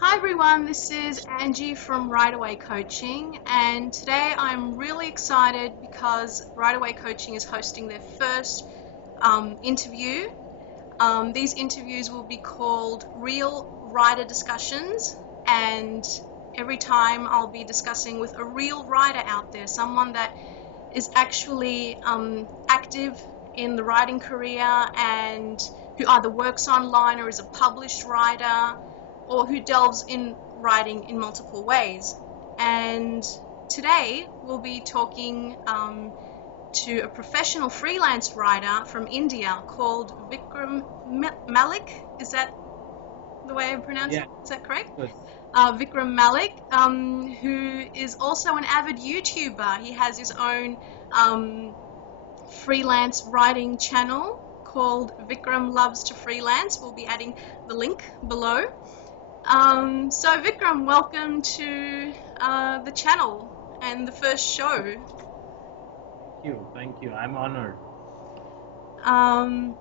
Hi everyone, this is Angie from RWD Coaching, and today I'm really excited because RWD Coaching is hosting their first interview. These interviews will be called Real Writer Discussions, and every time I'll be discussing with a real writer out there, someone that is actually active in the writing career and who either works online or is a published writer or who delves in writing in multiple ways. And today we'll be talking to a professional freelance writer from India called Vikram Malik. Is that the way I pronounce Yeah, it? Is that correct? good. Vikram Malik, who is also an avid YouTuber. He has his own freelance writing channel called Vikram Loves to Freelance. We'll be adding the link below. So Vikram, welcome to the channel and the first show. Thank you. Thank you. I'm honored. Um,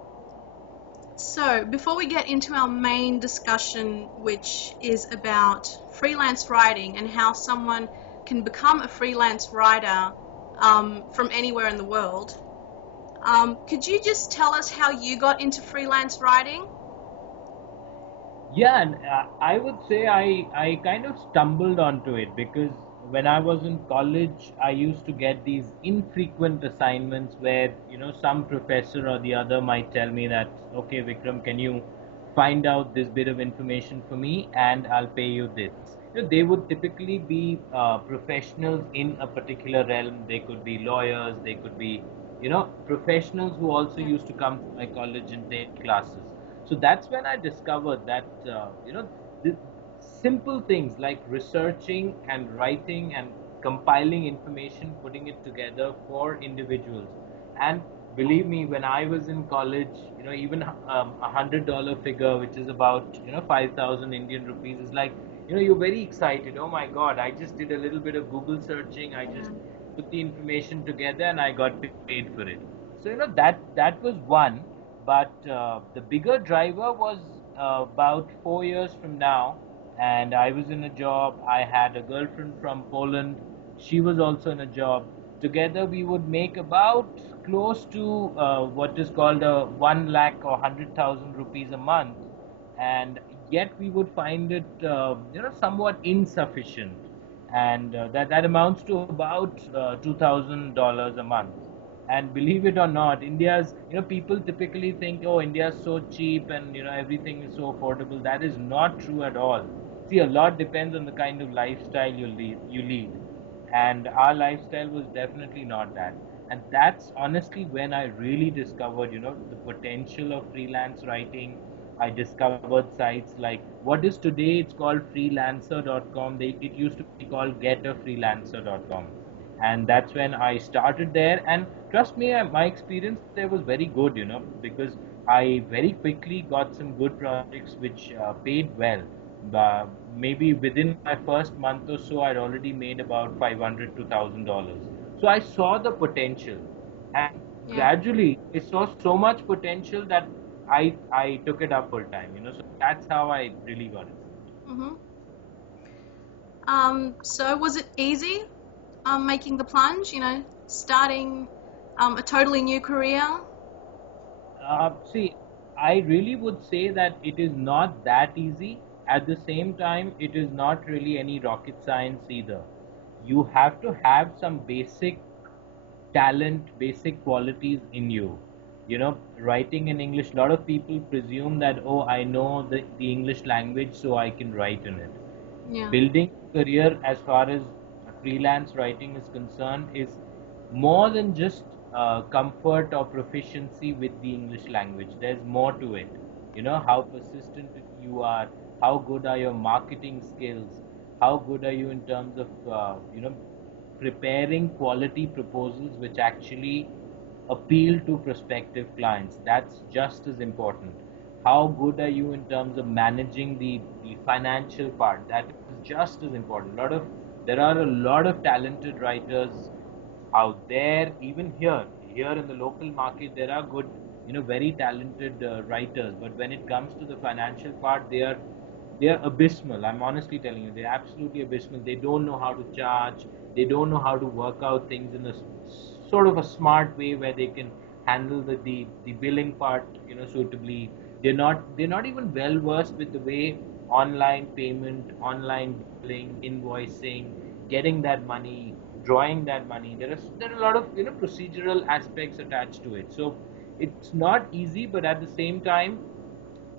so before we get into our main discussion, which is about freelance writing and how someone can become a freelance writer from anywhere in the world, could you just tell us how you got into freelance writing? Yeah, and I would say I kind of stumbled onto it because when I was in college, I used to get these infrequent assignments where, some professor or the other might tell me that, okay, Vikram, can you find out this bit of information for me and I'll pay you this. They would typically be professionals in a particular realm. They could be lawyers, they could be, professionals who also Yeah. used to come to my college and take classes. So that's when I discovered that the simple things like researching and writing and compiling information, putting it together for individuals. And believe me, when I was in college, even $100 figure, which is about 5,000 Indian rupees, is like, you're very excited. Oh my God, I just did a little bit of Google searching. I Yeah. just put the information together and I got paid for it. So that was one. But the bigger driver was about 4 years from now, and I was in a job. I had a girlfriend from Poland. She was also in a job. Together, we would make about close to what is called a 1 lakh or 100,000 rupees a month, and yet we would find it, somewhat insufficient, and that amounts to about $2,000 a month. And believe it or not, India's, people typically think, oh, India is so cheap and, everything is so affordable. That is not true at all. See, a lot depends on the kind of lifestyle you lead. And our lifestyle was definitely not that. And that's honestly when I really discovered, the potential of freelance writing. I discovered sites like what is today it's called freelancer.com. It used to be called getafreelancer.com, and that's when I started there. And trust me, my experience there was very good, because I very quickly got some good projects which paid well. Maybe within my first month or so, I'd already made about 500 to $1,000. So I saw the potential, and Yeah. gradually I saw so much potential that I took it up full time. So that's how I really got it. hmm So was it easy making the plunge, starting a totally new career? See, I really would say that it is not that easy. At the same time, it is not really any rocket science either. You have to have some basic talent, basic qualities in you. Writing in English, a lot of people presume that, oh, I know the English language, so I can write in it. Yeah. Building a career as far as freelance writing is concerned is more than just comfort or proficiency with the English language. There's more to it. How persistent you are, how good are your marketing skills, how good are you in terms of preparing quality proposals which actually appeal to prospective clients. That's just as important. How good are you in terms of managing the financial part? That is just as important. There are a lot of talented writers out there, even here in the local market. There are good, very talented writers, but when it comes to the financial part, they are they are abysmal. I'm honestly telling you, they're absolutely abysmal. They don't know how to charge. They don't know how to work out things in a sort of a smart way where they can handle the billing part, suitably. They're not even well versed with the way online payment, online billing, invoicing, getting that money, drawing that money. There are a lot of procedural aspects attached to it. So it's not easy, but at the same time,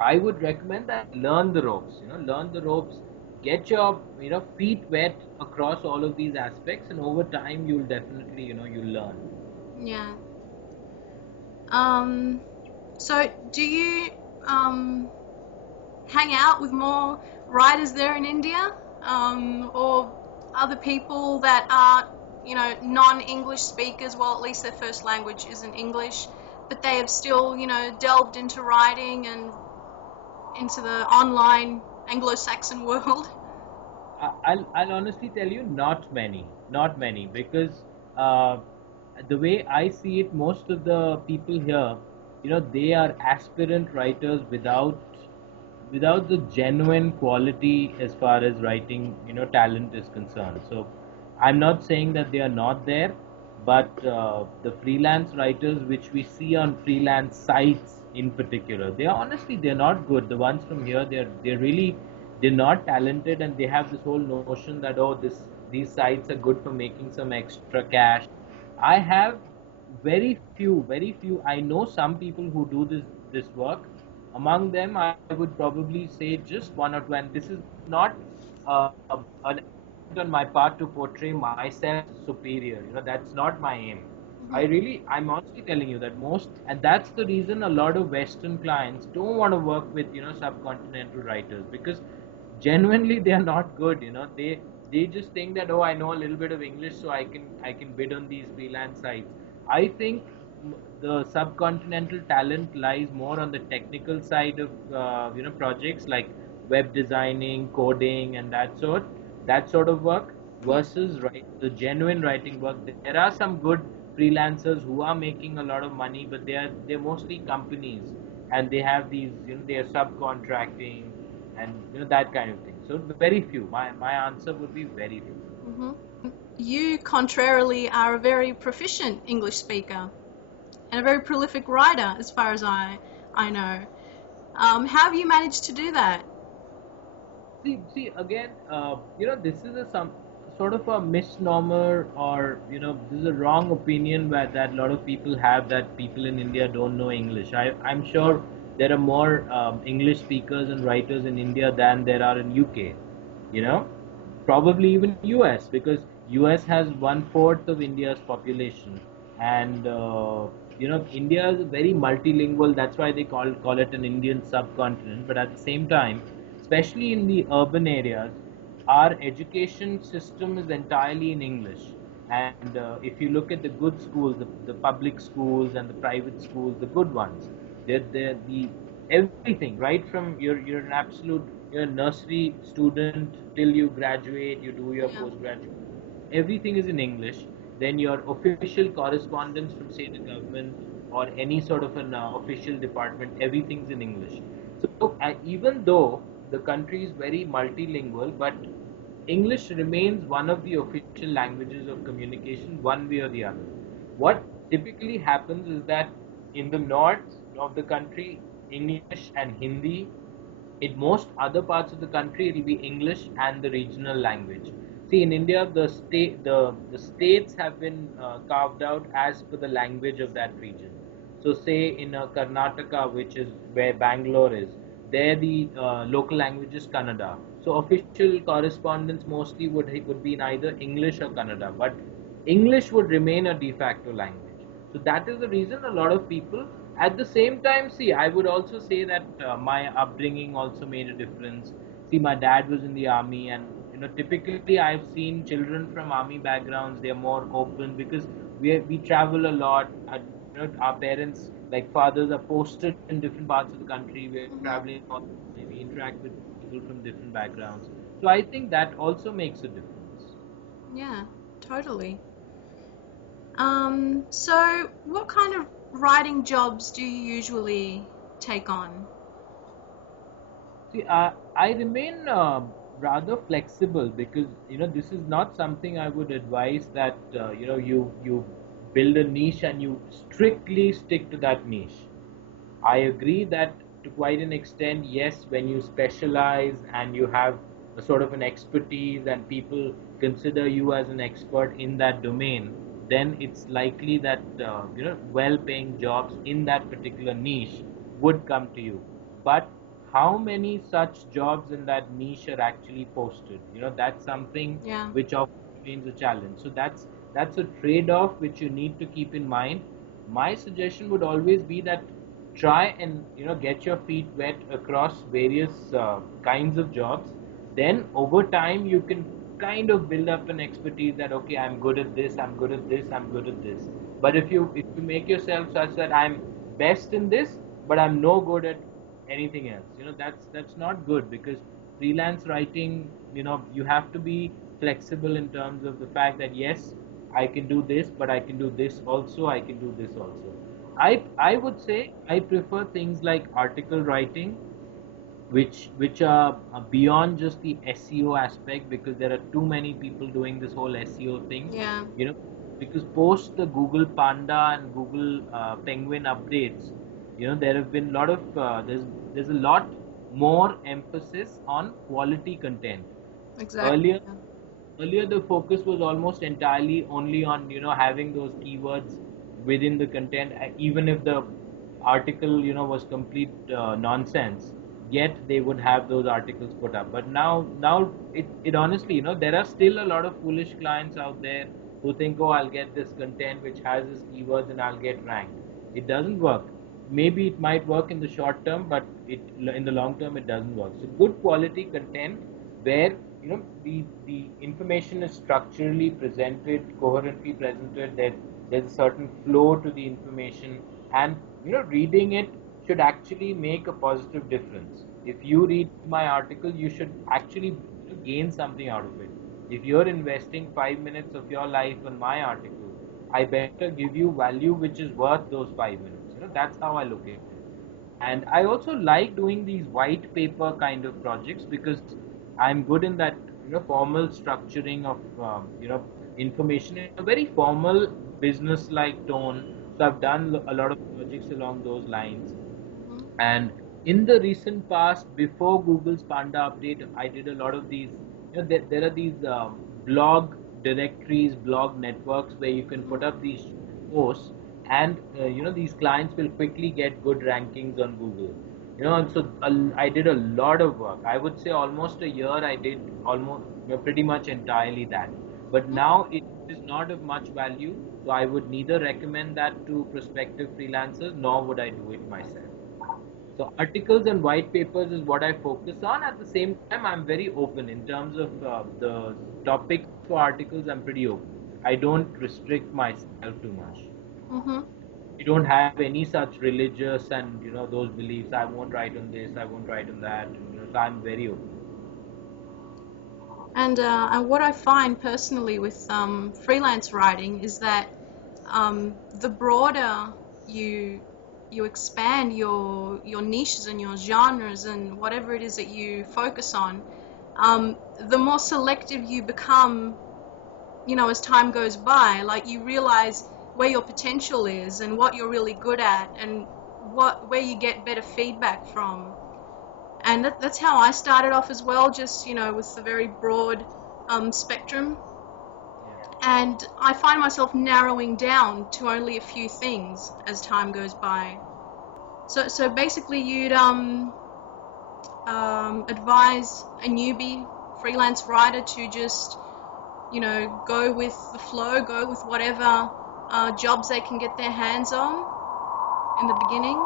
I would recommend that learn the ropes. Learn the ropes. Get your feet wet across all of these aspects, and over time you'll definitely you'll learn. Yeah. Um, so do you hang out with more writers there in India, or other people that are, non-English speakers? Well, at least their first language isn't English, but they have still, delved into writing and into the online Anglo-Saxon world. I'll honestly tell you, not many, because the way I see it, most of the people here, they are aspirant writers without the genuine quality as far as writing, talent is concerned. So I'm not saying that they are not there, but the freelance writers which we see on freelance sites in particular, they're not good. The ones from here, they're not talented, and they have this whole notion that, oh, these sites are good for making some extra cash. I have very few. I know some people who do this work. Among them, I would probably say just one or two. And this is not an attempt on my part to portray myself as superior. That's not my aim. I'm honestly telling you that and that's the reason a lot of Western clients don't want to work with, subcontinental writers, because genuinely they are not good. They just think that, oh, I know a little bit of English, so I can bid on these freelance sites. I think the subcontinental talent lies more on the technical side of projects like web designing, coding, and that sort of work, versus the genuine writing work. There are some good freelancers who are making a lot of money, but they're mostly companies, and they have these, they are subcontracting, and that kind of thing. So very few. My answer would be very few. Hmm. You, contrarily, are a very proficient English speaker and a very prolific writer, as far as I know. How have you managed to do that? See again. This is some sort of a misnomer, or this is a wrong opinion where that a lot of people have, that people in India don't know English. I'm sure there are more English speakers and writers in India than there are in UK. You know, Probably even US, because US has one-fourth of India's population, and India is very multilingual. That's why they call it an Indian subcontinent. But at the same time, especially in the urban areas, our education system is entirely in English. And if you look at the good schools, the public schools and the private schools, the good ones, they're the everything, right from you're an absolute, you're a nursery student till you graduate, you do your Yeah. postgraduate, everything is in English. Then your official correspondence from, say, the government or any sort of an official department, everything's in English. So even though the country is very multilingual, but English remains one of the official languages of communication, one way or the other. What typically happens is that in the north of the country, English and Hindi. In most other parts of the country, it will be English and the regional language. See, in India, the states have been carved out as per the language of that region. So, say in Karnataka, which is where Bangalore is, there the local language is Kannada. So, official correspondence mostly would be in either English or Kannada, but English would remain a de facto language. So that is the reason a lot of people. At the same time, see, I would also say that my upbringing also made a difference. See, my dad was in the army, and typically I've seen children from army backgrounds. They're more open because we travel a lot. Our parents, like fathers, are posted in different parts of the country. We're traveling all the time. We interact with people from different backgrounds. So I think that also makes a difference. Yeah, totally. So what kind of writing jobs do you usually take on? See, I remain rather flexible because this is not something I would advise that you build a niche and you strictly stick to that niche. I agree that to quite an extent, yes, when you specialize and you have a sort of an expertise and people consider you as an expert in that domain, then it's likely that well-paying jobs in that particular niche would come to you. But how many such jobs in that niche are actually posted? That's something Yeah. which often remains a challenge. So that's a trade-off which you need to keep in mind. My suggestion would always be that try and get your feet wet across various kinds of jobs. Then over time you can kind of build up an expertise that okay, I'm good at this, I'm good at this, I'm good at this. But if you make yourself such that I'm best in this but I'm no good at anything else, that's not good, because freelance writing, you have to be flexible in terms of the fact that yes, I can do this, but I can do this also, I can do this also. I would say I prefer things like article writing, which are beyond just the SEO aspect, because there are too many people doing this whole SEO thing. Yeah. Because post the Google Panda and Google Penguin updates, there have been a lot of there's a lot more emphasis on quality content. Exactly. Earlier, Yeah. earlier the focus was almost entirely only on having those keywords within the content, even if the article was complete nonsense, yet they would have those articles put up. But now it honestly, there are still a lot of foolish clients out there who think, oh, I'll get this content which has this keywords and I'll get ranked. It doesn't work. Maybe it might work in the short term, but in the long term it doesn't work. So good quality content where the information is structurally presented, coherently presented, that there's a certain flow to the information, and reading it should actually make a positive difference. If you read my article, you should actually gain something out of it. If you're investing 5 minutes of your life on my article, I better give you value which is worth those 5 minutes. That's how I look at it. And I also like doing these white paper kind of projects because I'm good in that formal structuring of information in a very formal business like tone. So I've done a lot of projects along those lines. Mhm. And in the recent past, before Google's Panda update, I did a lot of these. There are these blog directories, blog networks where you can put up these posts, and these clients will quickly get good rankings on Google. And so I did a lot of work. I would say almost a year. I did almost pretty much entirely that. But now it is not of much value, so I would neither recommend that to prospective freelancers nor would I do it myself. So articles and white papers is what I focus on. At the same time, I'm very open in terms of the topics for articles. I'm pretty open. I don't restrict myself too much. Mhm. I don't have any such religious and those beliefs. I won't write on this. I won't write on that. So I'm very open. And what I find personally with freelance writing is that the broader you you expand your niches and your genres and whatever it is that you focus on, the more selective you become, as time goes by. Like, you realize where your potential is and what you're really good at and where you get better feedback from. And that's how I started off as well, just with the very broad spectrum. And I find myself narrowing down to only a few things as time goes by. So basically, you'd advise a newbie freelance writer to just go with the flow, go with whatever jobs they can get their hands on in the beginning.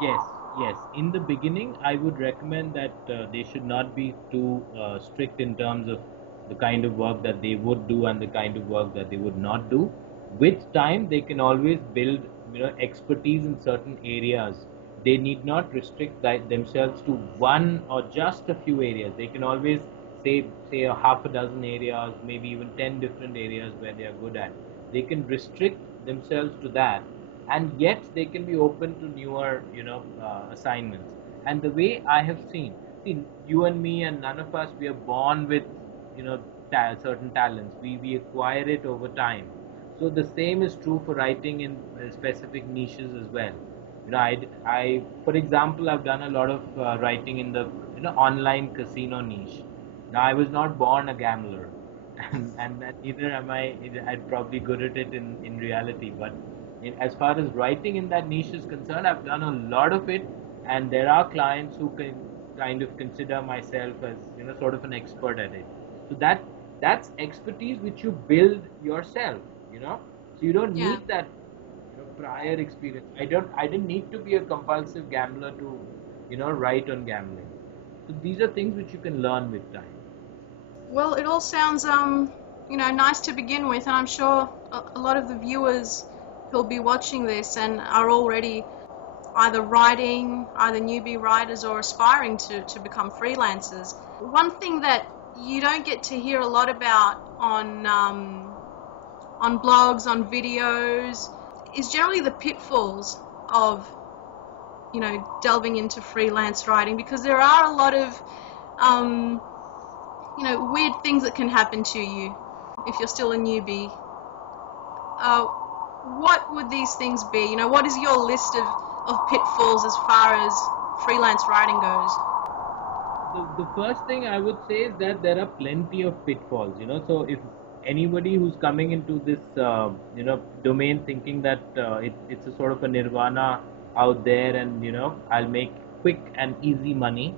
Yes, yes. In the beginning, I would recommend that they should not be too strict in terms of the kind of work that they would do and the kind of work that they would not do. With time, they can always build, expertise in certain areas. They need not restrict themselves to one or just a few areas. They can always say a half a dozen areas, maybe even 10 different areas where they are good at. They can restrict themselves to that, and yet they can be open to newer assignments. And the way I have seen, see, you and me and none of us, we are born with, you know, certain talents. We acquire it over time. So the same is true for writing in specific niches as well. You know, for example, I've done a lot of writing in the, you know, online casino niche. Now, I was not born a gambler, and neither am I. I'm probably good at it in reality. But as far as writing in that niche is concerned, I've done a lot of it, and there are clients who can kind of consider myself as, you know, sort of an expert at it. So that's expertise which you build yourself. You know, so you don't Yeah. need that, you know, prior experience. I didn't need to be a compulsive gambler to, you know, write on gambling. So these are things which you can learn with time. Well, it all sounds, nice to begin with, and I'm sure a lot of the viewers who'll be watching this and are already either writing, either newbie writers or aspiring to become freelancers. One thing that you don't get to hear a lot about on blogs, on videos, is generally the pitfalls of, delving into freelance writing, because there are a lot of weird things that can happen to you if you're still a newbie. What would these things be? What is your list of pitfalls as far as freelance writing goes? The first thing I would say is that there are plenty of pitfalls, you know. So if anybody who's coming into this, domain thinking that it's a sort of a nirvana out there and, you know, I'll make quick and easy money,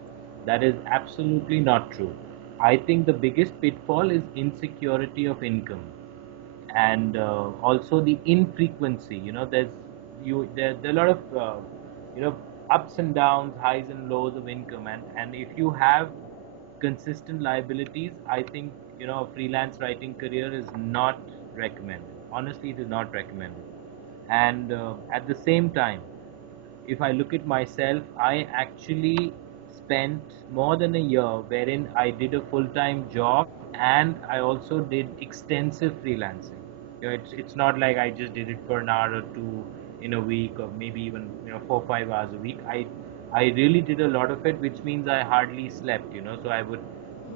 that is absolutely not true. I think the biggest pitfall is insecurity of income, and also the infrequency. You know, there are a lot of you know, ups and downs, highs and lows of income, and if you have consistent liabilities, I think, you know, a freelance writing career is not recommended. Honestly, it is not recommended. And at the same time, if I look at myself, I actually spent more than a year wherein I did a full-time job and I also did extensive freelancing. You know, it's not like I just did it for an hour or two in a week, or maybe even, you know, 4 or 5 hours a week. I really did a lot of it, which means I hardly slept. You know, so I would,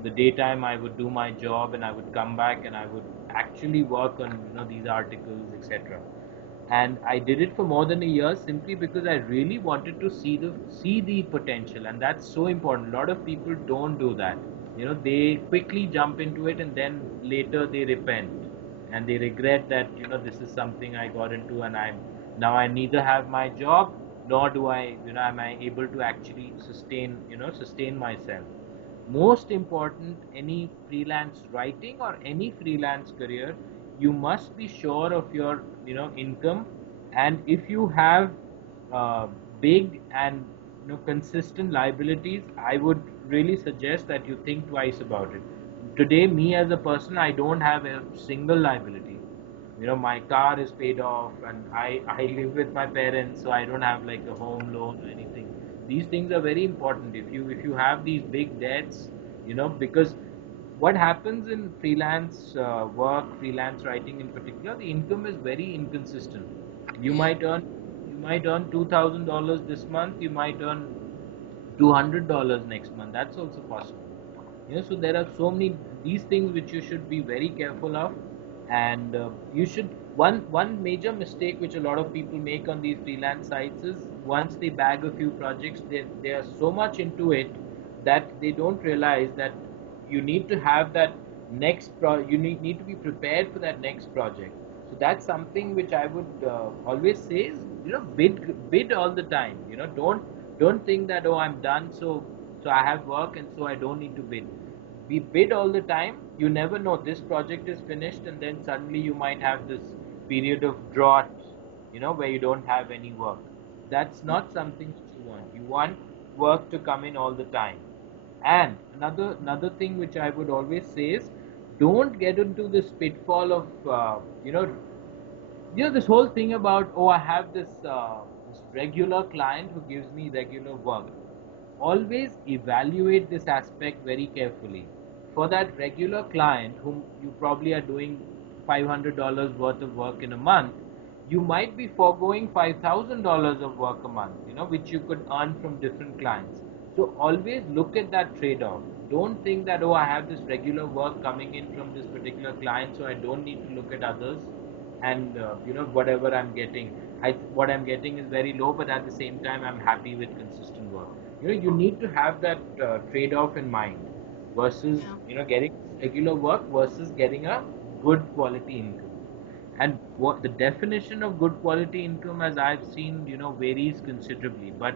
the daytime I would do my job and I would come back and I would actually work on, you know, these articles, etc. And I did it for more than a year simply because I really wanted to see the potential, and that's so important. A lot of people don't do that. You know, they quickly jump into it and then later they repent and they regret that, you know, this is something I got into and I neither have my job nor do I, you know, am I able to actually sustain myself. Most important, any freelance writing or any freelance career, you must be sure of your, you know, income. And if you have uh, big and, you know, consistent liabilities, I would really suggest that you think twice about it. Today, me as a person, I don't have a single liability. You know, my car is paid off and I live with my parents, so I don't have like a home loan or anything. These things are very important. If you have these big debts, you know, because what happens in freelance work, freelance writing in particular, the income is very inconsistent. you Yeah. might earn you might earn $2,000 this month, you might earn $200 next month. That's also possible. You know, so there are so many these things which you should be very careful of, and you should one major mistake which a lot of people make on these freelance sites is once they bag a few projects, they are so much into it that they don't realize that you need to have that need to be prepared for that next project. So that's something which I would always say is, you know, bid all the time. You know, don't think that, oh, I'm done, so I have work and so I don't need to bid. We bid all the time. You never know, this project is finished and then suddenly you might have this period of drought, you know, where you don't have any work. That's not something that you want. You want work to come in all the time. And another thing which I would always say is, don't get into this pitfall of this whole thing about, oh, I have this regular client who gives me regular work. Always evaluate this aspect very carefully. For that regular client whom you probably are doing $500 worth of work in a month, you might be foregoing $5,000 of work a month, you know, which you could earn from different clients. So always look at that trade-off. Don't think that, oh, I have this regular work coming in from this particular client, so I don't need to look at others. And whatever I'm getting, what I'm getting is very low, but at the same time, I'm happy with consistent work. You need to have that trade-off in mind versus Yeah. getting regular work versus getting a good quality income. And what the definition of good quality income, as I've seen, varies considerably. But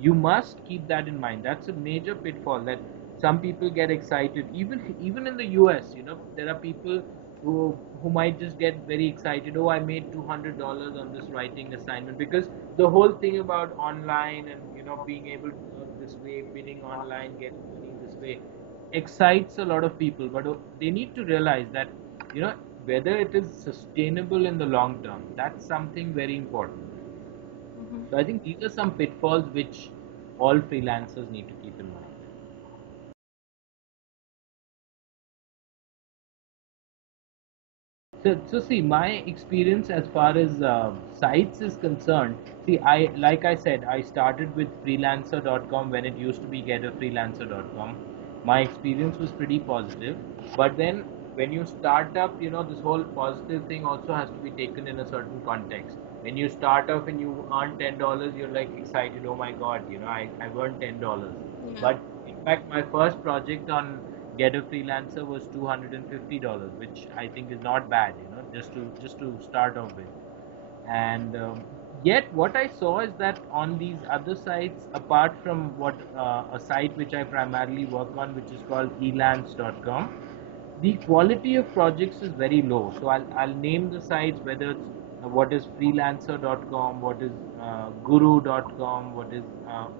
you must keep that in mind. That's a major pitfall that some people get excited. Even in the US, there are people who might just get very excited. Oh, I made $200 on this writing assignment, because the whole thing about online and being able to work this way, bidding online, getting money this way, excites a lot of people. But they need to realize that you know whether it is sustainable in the long term. That's something very important. Hmm. So I think these are some pitfalls which all freelancers need to keep in mind. So see, my experience as far as sites is concerned. See, like I said, I started with freelancer.com when it used to be getafreelancer.com. My experience was pretty positive, but then when you start up, this whole positive thing also has to be taken in a certain context. When you start off and you earn $10, you're like excited. Oh my God, I've earned $10. Yeah. But in fact, my first project on Get a Freelancer was $250, which I think is not bad, just to start off with. And yet, what I saw is that on these other sites, apart from what a site which I primarily work on, which is called elance.com, the quality of projects is very low. So I'll name the sites, whether it's what is freelancer.com, what is guru.com, what is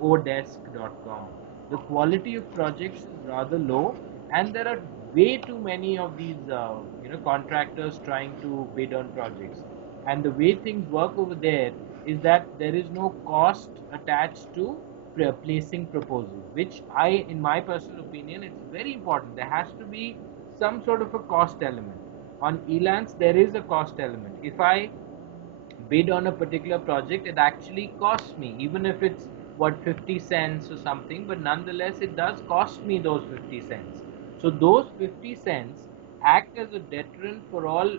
odesk.com. The quality of projects is rather low, and there are way too many of these contractors trying to bid on projects. And the way things work over there is that there is no cost attached to placing proposals, which in my personal opinion, it's very important. There has to be some sort of a cost element. On Elance, there is a cost element. If I bid on a particular project, it actually costs me, even if it's what 50 cents or something, but nonetheless, it does cost me those 50 cents. So those 50 cents act as a deterrent for all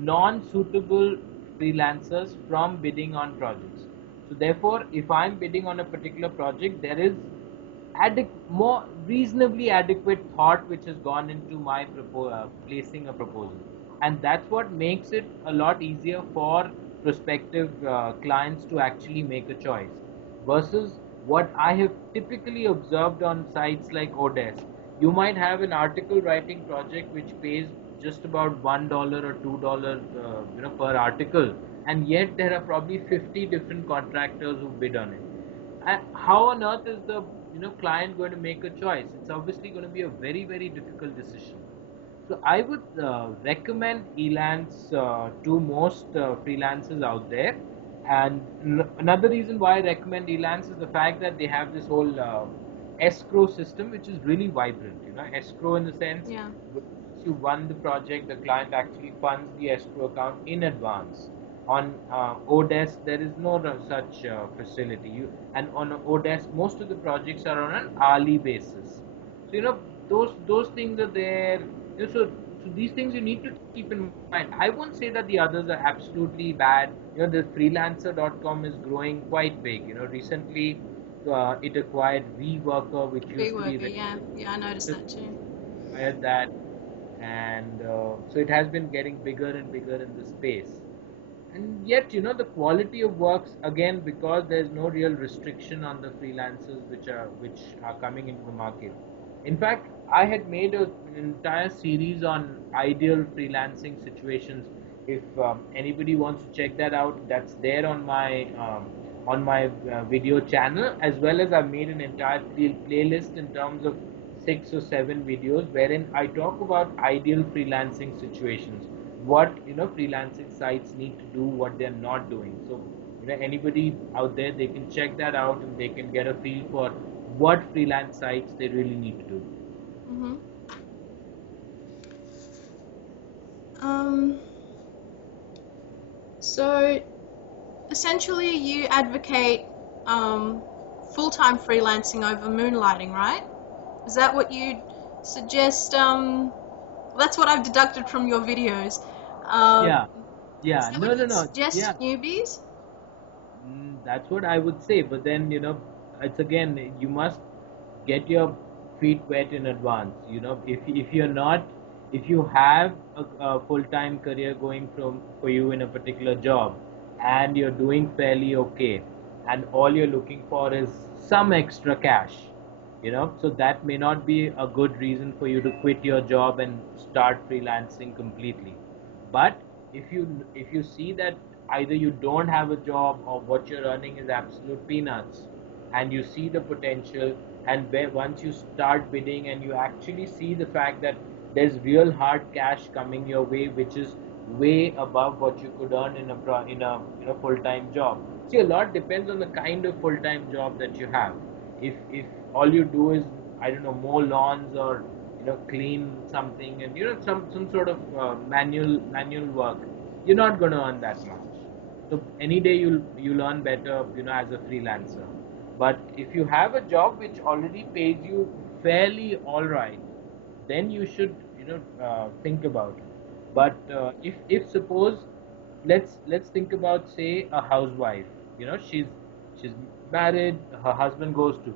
non-suitable freelancers from bidding on projects. So therefore, if I'm bidding on a particular project, there is more reasonably adequate thought which has gone into my placing a proposal, and that's what makes it a lot easier for prospective clients to actually make a choice versus what I have typically observed on sites like Odesk. You might have an article writing project which pays just about $1 or $2 per article, and yet there are probably 50 different contractors who bid on it. How on earth is the client going to make a choice? It's obviously going to be a very, very difficult decision. So I would recommend Elance to most freelancers out there. And another reason why I recommend Elance is the fact that they have this whole escrow system, which is really vibrant. Escrow in the sense, Yeah. once you won the project, the client actually funds the escrow account in advance. On Odesk, there is no such facility. And on Odesk, most of the projects are on an hourly basis. So those things are there. So these things you need to keep in mind. I won't say that the others are absolutely bad. The freelancer.com is growing quite big. Recently it acquired WeWorker, which Big used to be worker. very Yeah. Yeah, I noticed that too. acquired that, and so it has been getting bigger and bigger in the space. And yet, the quality of works, again, because there's no real restriction on the freelancers which are coming into the market. In fact, I had made an entire series on ideal freelancing situations. If anybody wants to check that out, that's there on my video channel, as well as I've made an entire playlist in terms of 6 or 7 videos wherein I talk about ideal freelancing situations, what freelancing sites need to do, what they're not doing. So anybody out there, they can check that out and they can get a feel for what freelance sites they really need to do. Hmm. Um, so essentially, you advocate um, full-time freelancing over moonlighting, right? Is that what you'd suggest? That's what I've deducted from your videos. Yeah, Is yeah, that no, what no, you'd no, suggest yeah. to newbies? That's what I would say. But then, it's again, you must get your feet wet in advance. If you're not, if you have a full-time career going from for you in a particular job, and you're doing fairly okay, and all you're looking for is some extra cash, so that may not be a good reason for you to quit your job and start freelancing completely. But if you see that either you don't have a job or what you're earning is absolute peanuts, and you see the potential, and once you start bidding and you actually see the fact that there's real hard cash coming your way, which is way above what you could earn in a full-time job. See, a lot depends on the kind of full-time job that you have. If all you do is, I don't know, mow lawns, or clean something, and some sort of manual work, you're not going to earn that much. So any day you'll earn better, as a freelancer. But if you have a job which already pays you fairly all right, then you should think about it. But if suppose, let's think about, say, a housewife. She's married, her husband goes to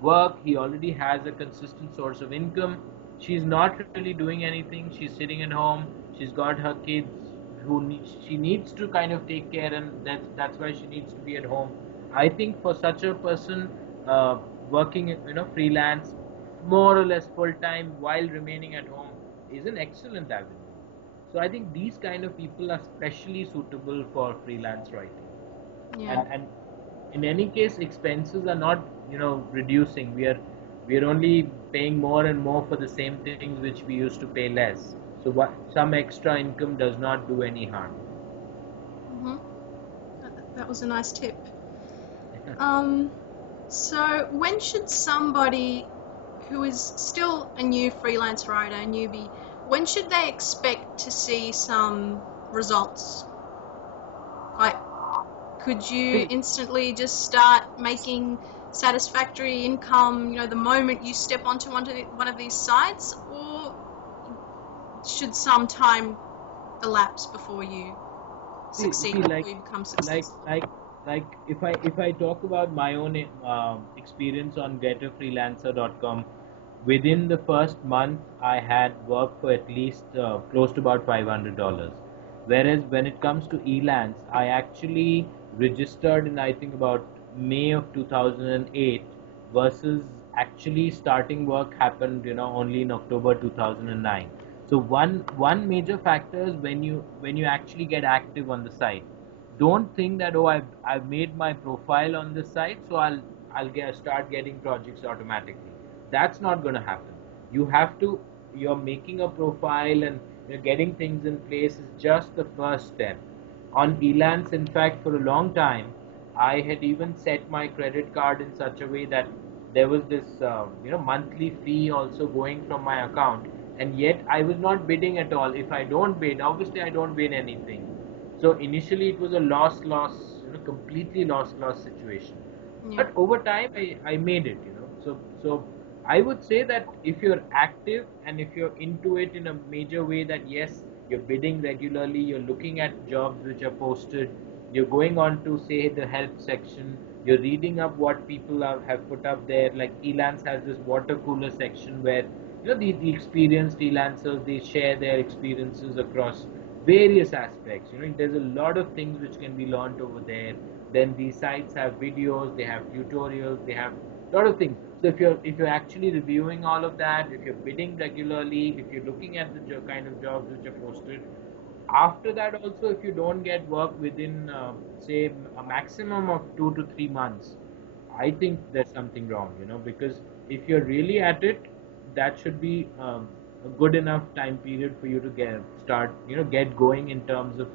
work, he already has a consistent source of income, she's not really doing anything, she's sitting at home, she's got her kids she needs to kind of take care, and that's why she needs to be at home. I think for such a person, working freelance more or less full time while remaining at home is an excellent avenue. So I think these kind of people are specially suitable for freelance writing. Yeah. And in any case, expenses are not reducing. We are only paying more and more for the same things which we used to pay less. So some extra income does not do any harm. hmm That was a nice tip. So when should somebody who is still a new freelance writer, a newbie, when should they expect to see some results? Like, could you See, instantly just start making satisfactory income, the moment you step onto one of these sites, or should some time elapse before you succeed, see, before you become like successful? like like if I talk about my own experience on getafreelancer.com, within the first month I had work for at least close to about $500. Whereas when it comes to elance, I actually registered in, I think, about May of 2008, versus actually starting work happened only in October 2009. So one major factor is when you actually get active on the site. Don't think that, oh, I've made my profile on this site, so start getting projects automatically. That's not going to happen. You have to You're making a profile, and getting things in place is just the first step. On Elance, in fact, for a long time, I had even set my credit card in such a way that there was this monthly fee also going from my account, and yet I was not bidding at all. If I don't bid, obviously I don't win anything. So initially it was a loss, completely loss situation. Yeah. But over time, I made it. So I would say that if you're active and if you're into it in a major way, that yes, you're bidding regularly, you're looking at jobs which are posted, you're going on to, say, the help section, you're reading up what people have put up there. Like Elance has this water cooler section where the experienced Elancers, they share their experiences across various aspects. There's a lot of things which can be learned over there. Then these sites have videos, they have tutorials, they have a lot of things. So if you're actually reviewing all of that, if you're bidding regularly, if you're looking at the kind of jobs which are posted, after that also, if you don't get work within, say, a maximum of 2 to 3 months, I think there's something wrong. Because if you're really at it, that should be a good enough time period for you to get going in terms of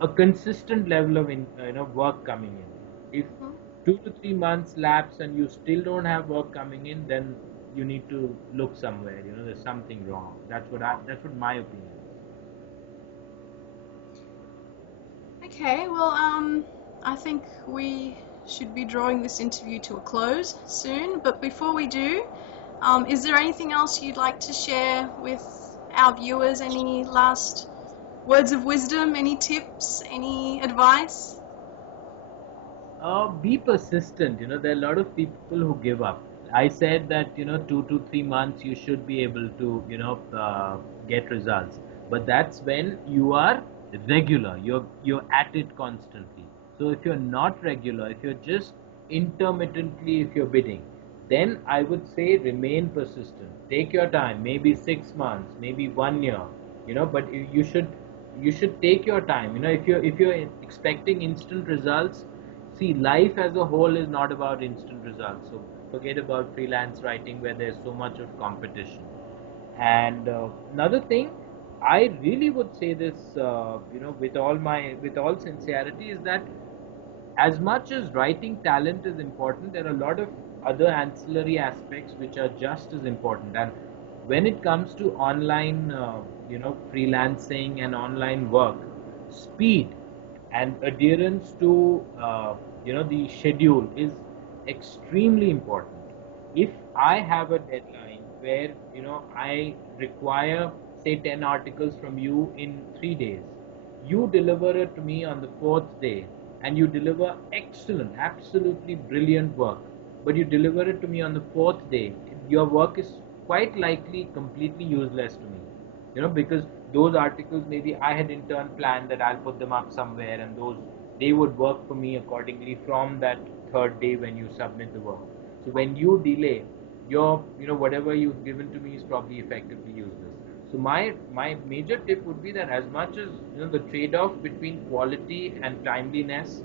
a consistent level of work coming in. If Mhm. 2 to 3 months lapse and you still don't have work coming in, then you need to look somewhere. There's something wrong. That's what my opinion is. Okay, well, I think we should be drawing this interview to a close soon. But before we do, is there anything else you'd like to share with our viewers? Any last words of wisdom, any tips, any advice? Be persistent. There are a lot of people who give up. I said that 2 to 3 months you should be able to get results, but that's when you are regular. You're at it constantly. So if you're not regular, if you're just intermittently, if you're bidding, then I would say remain persistent. Take your time, maybe 6 months, maybe 1 year. But you should take your time. If you're expecting instant results, see, life as a whole is not about instant results. So forget about freelance writing where there's so much of competition. And another thing, I really would say this, with all sincerity, is that as much as writing talent is important, there are a lot of other ancillary aspects which are just as important. And when it comes to online, freelancing and online work, speed and adherence to, the schedule is extremely important. If I have a deadline where, I require, say, 10 articles from you in 3 days, you deliver it to me on the fourth day, and you deliver excellent, absolutely brilliant work, but you deliver it to me on the fourth day, your work is quite likely completely useless to me. Because those articles, maybe I had in turn planned that I'll put them up somewhere, and those, they would work for me accordingly from that third day when you submit the work. So when you delay, whatever you've given to me is probably effectively useless. So my major tip would be that, as much as the trade-off between quality and timeliness,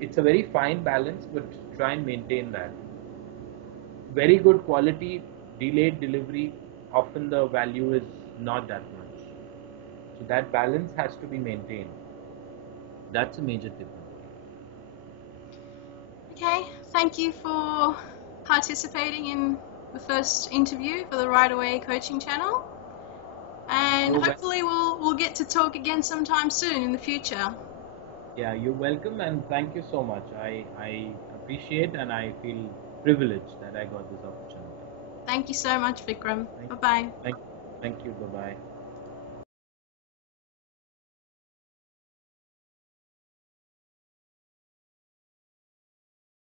it's a very fine balance, but try and maintain that. Very good quality, delayed delivery, often the value is not that much. So that balance has to be maintained. That's a major tip. Okay, thank you for participating in the first interview for the RwriteAway Coaching channel. And hopefully we'll get to talk again sometime soon in the future. Yeah, you're welcome, and thank you so much. I appreciate and I feel privileged that I got this opportunity. Thank you so much, Vikram. Bye-bye. Thank you. Bye-bye.